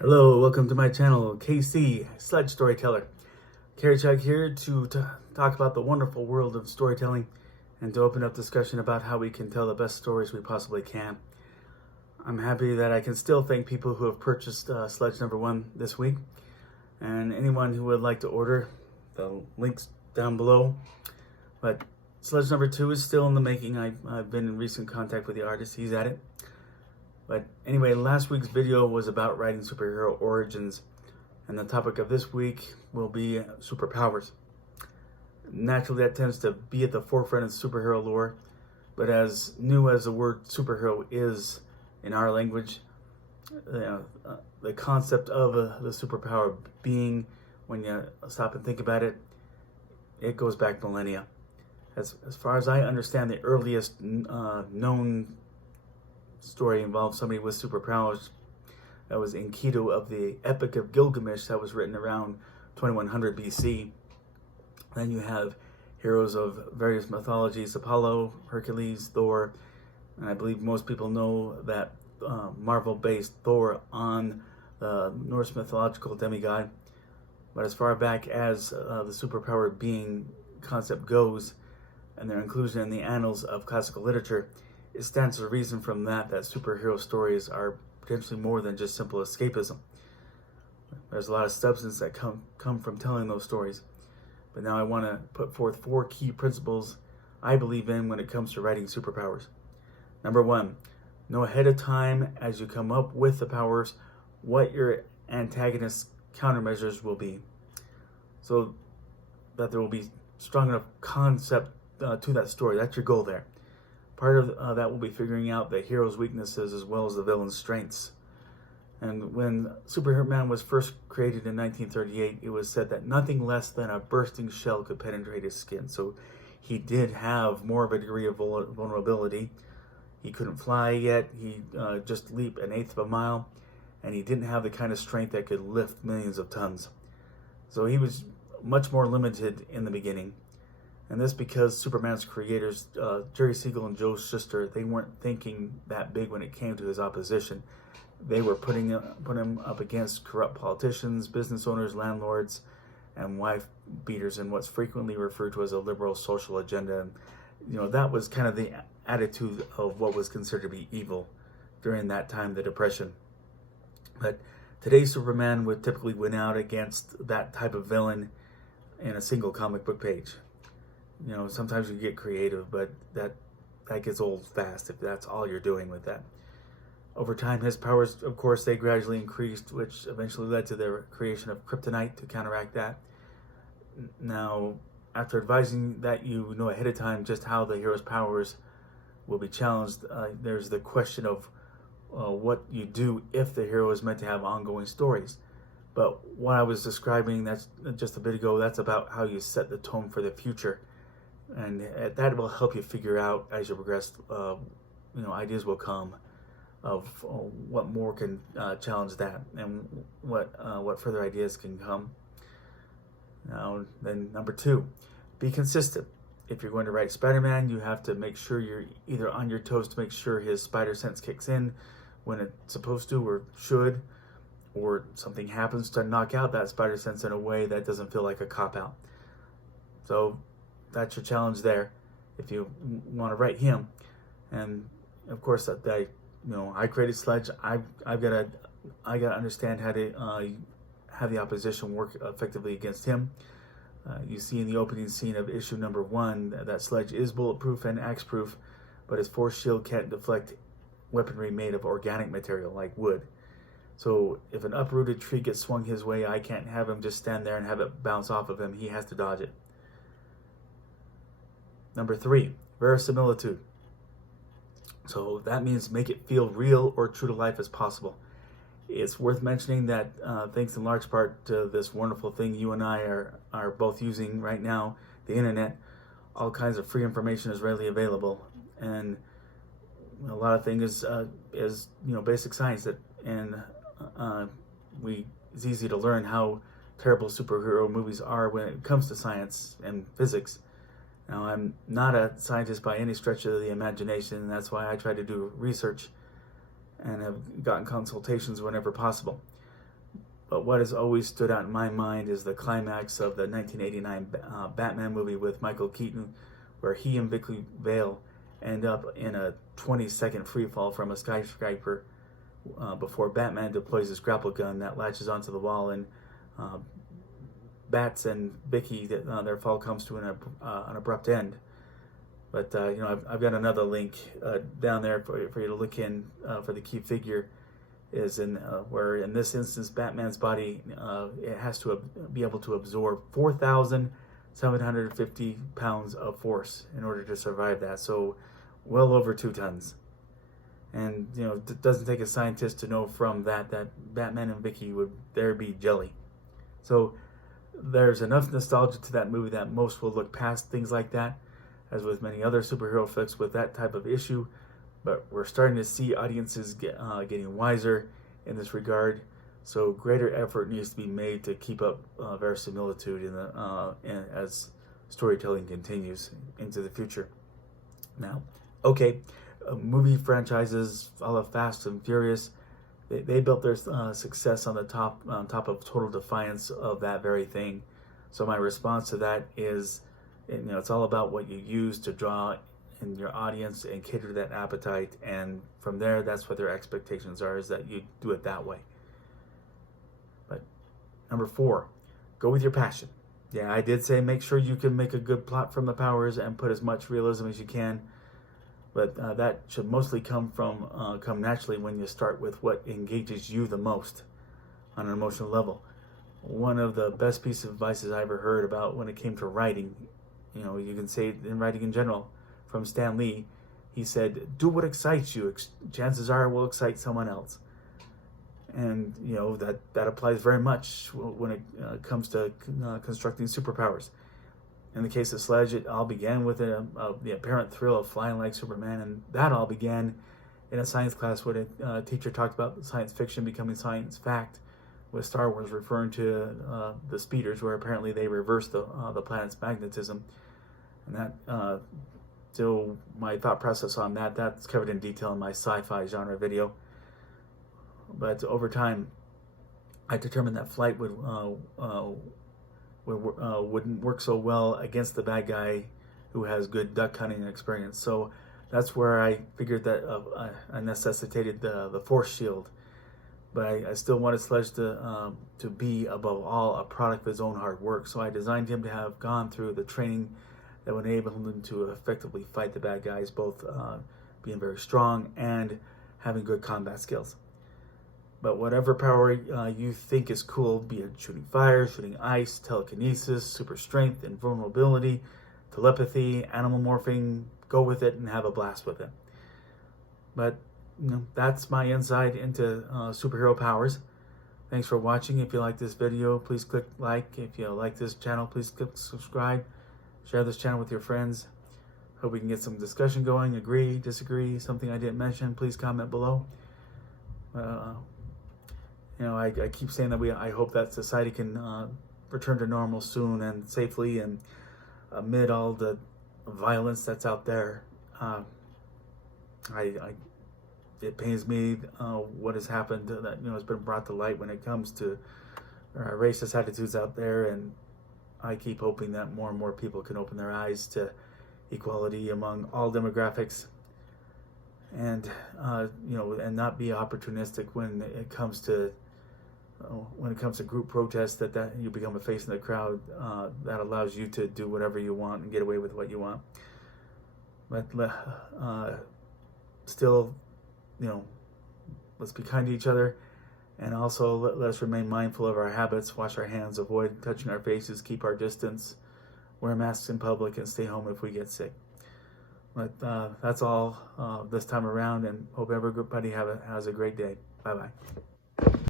Hello, welcome to my channel, KC, Sledge Storyteller. Karachak here to talk about the wonderful world of storytelling and to open up discussion about how we can tell the best stories we possibly can. I'm happy that I can still thank people who have purchased Sledge number 1 this week, and anyone who would like to order, the link's down below. But Sledge number 2 is still in the making. I've been in recent contact with the artist, he's at it. But anyway, last week's video was about writing superhero origins, and the topic of this week will be superpowers. Naturally, that tends to be at the forefront of superhero lore, but as new as the word superhero is in our language, the concept of the superpower being, when you stop and think about it, it goes back millennia. As far as I understand, the earliest known story involved somebody with superpowers. That was Enkidu of the Epic of Gilgamesh, that was written around 2100 BC. Then you have heroes of various mythologies: Apollo, Hercules, Thor, and I believe most people know that Marvel-based Thor on the Norse mythological demigod. But as far back as the superpower being concept goes, and their inclusion in the annals of classical literature, it stands to reason from that superhero stories are potentially more than just simple escapism. There's a lot of substance that come from telling those stories. But now I want to put forth 4 key principles I believe in when it comes to writing superpowers. Number 1, know ahead of time as you come up with the powers what your antagonist's countermeasures will be, so that there will be strong enough concept to that story. That's your goal there. Part of that will be figuring out the hero's weaknesses as well as the villain's strengths. And when SpiderMan was first created in 1938, it was said that nothing less than a bursting shell could penetrate his skin. So he did have more of a degree of vulnerability. He couldn't fly yet. He just leaped 1/8 of a mile. And he didn't have the kind of strength that could lift millions of tons. So he was much more limited in the beginning. And this because Superman's creators, Jerry Siegel and Joe Shuster, they weren't thinking that big when it came to his opposition. They were putting him up against corrupt politicians, business owners, landlords, and wife beaters in what's frequently referred to as a liberal social agenda. And, that was kind of the attitude of what was considered to be evil during that time, the Depression. But today's Superman would typically win out against that type of villain in a single comic book page. Sometimes you get creative, but that gets old fast if that's all you're doing with that. Over time, his powers, of course, they gradually increased, which eventually led to the creation of kryptonite to counteract that. Now, after advising that you know ahead of time just how the hero's powers will be challenged, there's the question of what you do if the hero is meant to have ongoing stories. But what I was describing that's just a bit ago, that's about how you set the tone for the future. And that will help you figure out as you progress, ideas will come of what more can challenge that, and what further ideas can come. Now, then number 2, be consistent. If you're going to write Spider-Man, you have to make sure you're either on your toes to make sure his spider sense kicks in when it's supposed to or should, or something happens to knock out that spider sense in a way that doesn't feel like a cop-out. So that's your challenge there if you want to write him. And of course, I created Sledge. I've got to understand how to have the opposition work effectively against him. You see in the opening scene of issue number 1 that Sledge is bulletproof and axe-proof, but his force shield can't deflect weaponry made of organic material like wood. So if an uprooted tree gets swung his way, I can't have him just stand there and have it bounce off of him. He has to dodge it. Number 3, verisimilitude. So that means make it feel real or true to life as possible. It's worth mentioning that thanks in large part to this wonderful thing you and I are both using right now, the internet, all kinds of free information is readily available. And a lot of things is basic science, and it's easy to learn how terrible superhero movies are when it comes to science and physics. Now, I'm not a scientist by any stretch of the imagination, and that's why I try to do research and have gotten consultations whenever possible. But what has always stood out in my mind is the climax of the 1989 Batman movie with Michael Keaton, where he and Vicky Vale end up in a 20-second free fall from a skyscraper before Batman deploys his grapple gun that latches onto the wall, and Bats and Vicky, their fall comes to an abrupt end. But I've got another link down there for you to look in for the key figure. Is in where in this instance Batman's body it has to be able to absorb 4,750 pounds of force in order to survive that. So well over 2 tons. And it doesn't take a scientist to know from that Batman and Vicky would be jelly. So there's enough nostalgia to that movie that most will look past things like that, as with many other superhero flicks with that type of issue. But we're starting to see audiences getting wiser in this regard. So greater effort needs to be made to keep up verisimilitude as storytelling continues into the future. Now, movie franchises, all of Fast and Furious, they built their success on top of total defiance of that very thing. So my response to that is, it's all about what you use to draw in your audience and cater to that appetite, and from there, that's what their expectations are, is that you do it that way. But number 4, go with your passion. Yeah, I did say make sure you can make a good plot from the powers and put as much realism as you can, but that should mostly come naturally when you start with what engages you the most on an emotional level. One of the best pieces of advice I ever heard about when it came to writing, you can say in writing in general, from Stan Lee, he said, do what excites you. Chances are it will excite someone else. And, that applies very much when it comes to constructing superpowers. In the case of Sledge, it all began with the apparent thrill of flying like Superman, and that all began in a science class where a teacher talked about science fiction becoming science fact, with Star Wars referring to the speeders, where apparently they reversed the planet's magnetism. And that... So my thought process on that's covered in detail in my sci-fi genre video. But over time, I determined that flight wouldn't work so well against the bad guy who has good duck hunting experience. So that's where I figured that I necessitated the force shield. But I still wanted Sledge to be, above all, a product of his own hard work. So I designed him to have gone through the training that would enable him to effectively fight the bad guys, both being very strong and having good combat skills. But whatever power you think is cool, be it shooting fire, shooting ice, telekinesis, super strength, invulnerability, telepathy, animal morphing, go with it and have a blast with it. But that's my insight into superhero powers. Thanks for watching. If you like this video, please click like. If you like this channel, please click subscribe. Share this channel with your friends. Hope we can get some discussion going. Agree, disagree, something I didn't mention, please comment below. I keep saying that I hope that society can return to normal soon and safely, and amid all the violence that's out there. It pains me what has happened that has been brought to light when it comes to racist attitudes out there, and I keep hoping that more and more people can open their eyes to equality among all demographics, and and not be opportunistic when it comes to group protests. That you become a face in the crowd that allows you to do whatever you want and get away with what you want. But still, let's be kind to each other. And also, let us remain mindful of our habits, wash our hands, avoid touching our faces, keep our distance, wear masks in public, and stay home if we get sick. But that's all this time around, and hope everybody has a great day. Bye-bye.